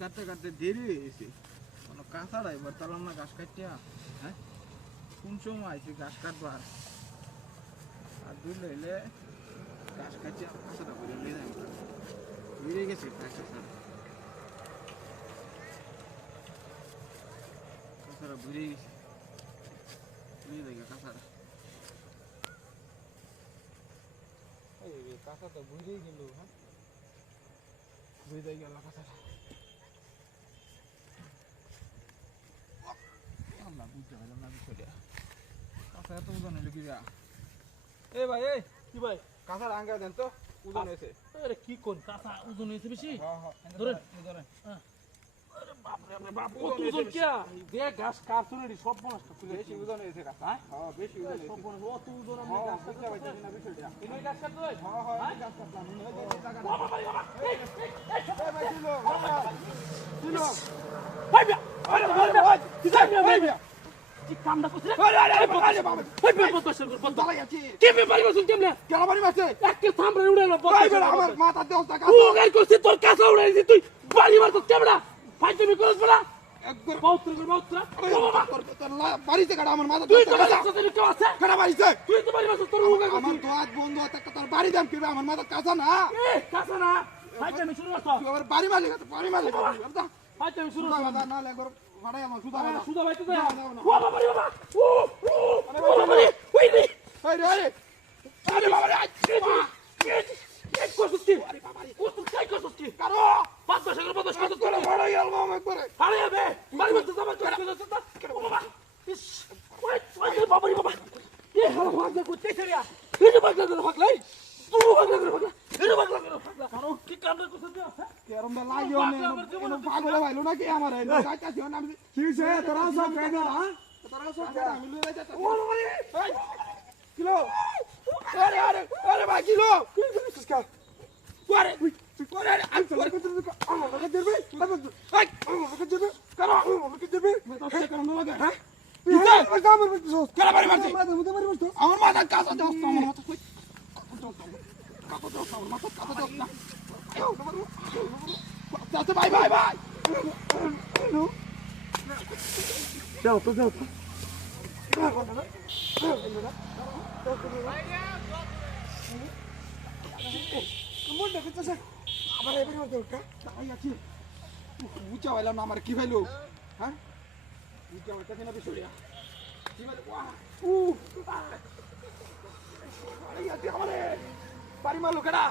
কাটতে কাটতে দেরি হয়ে গেছে, কোনো কাঁচাড়া এবার তালাম না ঘাস কাটিয়া। হ্যাঁ, কোন সময় আইছি ঘাস কাটবার, আর দুই লইলে ঘাস কাটিয়া কাঁচাড়া করে নিয়ে যাই, ঘুরে গেছে কাঁচাড়া ঘুরে গেছে, নিয়ে যাই কাঁচাড়া। কাঁচা তো ঘুরেই গেল। হ্যাঁ, ঘুরে যাই গেল কাঁচাড়া। বুঝতে পারলাম না বিষয়টা, কাঁচা এত ওজন হইলো কি? এ ভাই, এই কি ভাই? কাঁচার আঙ্গা দেন তো, ওজন হয়েছে। আরে কি কোন কাঁচা ওজন হয়েছে বেশি? হ্যাঁ হ্যাঁ, ধরেন। ধরেন। আরে বাপ রে বাপ, কত ওজন কিয়া? যে গাছ কাটছুরি সব বনস্ত খুলে বেশি ওজন হয়েছে কাঁচা। হ্যাঁ, বেশি ওজন হয়েছে। সব বনস্ত অত ওজন আমি হ্যাঁ, গাছ বুঝতে পারছি না বিষয়টা। এই গাছ কাটতে হয়? হ্যাঁ হ্যাঁ, এই গাছ কাটলাম। এই জায়গাটা। বাবা ভাই বাবা, এই এই ভাই ছিল, বাবা ছিল। ভাই বিয়া, আরে ভাই ভাই, কি যাই ভাই বিয়া, কি কামটা করছিস? আরে আরে আরে বাবা, ভাই বিয়া বদমাশ কর, বদমাশ। দাঁড়াই আছি। কে বে পারি বসুন কেমনে? কেন বাড়ি মারছে? একটা থামরে উড়ে গেল ভাই বদমাশ। বেড়া, আমার মাথা দেওয়া টাকা। ও গাই করছিস তোর কাঁচা উড়ে দিছিস তুই, বাড়ি মারছিস কেমনে? ভাই তুমি করছ বলা? একবার বাউত্র কর বাউত্র। বাবা বাড়িতে কাটা আমার মাথা তুই দেওয়া তো টাকা। বাড়ি কেউ আছে? কাটা বাড়িতে। তুই তো বাড়ি মারছিস তোর উগা আমার তো আজ বন্ধু আছে, একটা তোর বাড়ি দাম কিবে, আমার মাথা কাঁচা না। এ কাঁচা না, ভাই তুমি শুরু করছ। তুই আবার বাড়ি মারলি, বাড়ি মারলি। ভাই তুমি শুরু সুদা করছ। মাথা না একবার ফাটাই আমার সুদা মাথা। সুদা ভাই তো দে। না, না, না। ও বাবা রে বাবা, ও বাবা রে, ওই রে। এই রে, এই। আরে বাবা রে, এই করছিস কি? আরে বাবা রে, ও তুই কাই করছিস কি? কারো বাদমাশ করে বাদমাশ করছিস করে তোরা। বড় গেল মামা একবারে। আরে বে, বাড়ি মারছিস আমার কাছে করছিস। ও বাবা, ইস, ওই বাবা রে বাবা। এ হালা ভাগলা করতে ছেড়িয়া। এই যে ভাগলা করে ভাগলাই। তুই ভাগলা করে ভাগলা। এই ভাগলা করে ভাগলা। কারো কি কামটা করছিস তুই? হ্যাঁ? কেরম দা লাগিও নে, কোনো পাগল ভাইলো নাকি আমার এই যাইতাছি আমি। কি হইছে তোরা সব কেন হ্যাঁ? তোরা সব কেন আমি লই যাইতাছি। ও বাবা রে, এই কিলো। আরে আরে আরে ভাই কিলো। কি করছিস কা? আরে তুই করে আরে আমি তোর কত আমার কাছে দেবে। এই আমার কাছে দেবে। কারো আমার কাছে দেবে। তো কেন না লাগে হ্যাঁ? তুই আমার কামড় মারছিস। কেন বাড়ি মারছিস? আমার মাথা কাঁচা দেওয়া আমার মাথা কই। কাঁচা দেওয়া আমার মাথা কাঁচা দেওয়া। যাচ্ছে ভাই ভাই ভাই, যাও তো যাও তো। আমার এবারে আছি বুঝা পাইলাম না, আমার কি ভাইলো হ্যাঁ বুঝা পাইতেছি না বিষয়টা কি ভাই। আমার বাড়ি মারলো কেডা?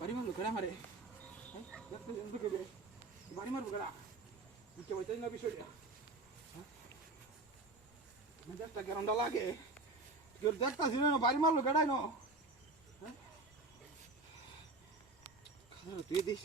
বাড়ি মারলো কেডা মারে? বাড়ি মারবো কেডা? বুঝতে পারতেছি না বিষয়টা। মেজাজটা কেরমটা লাগে, কেউ দেখতাছি না, বাড়ি মারলো কেডাই না তুই দিস।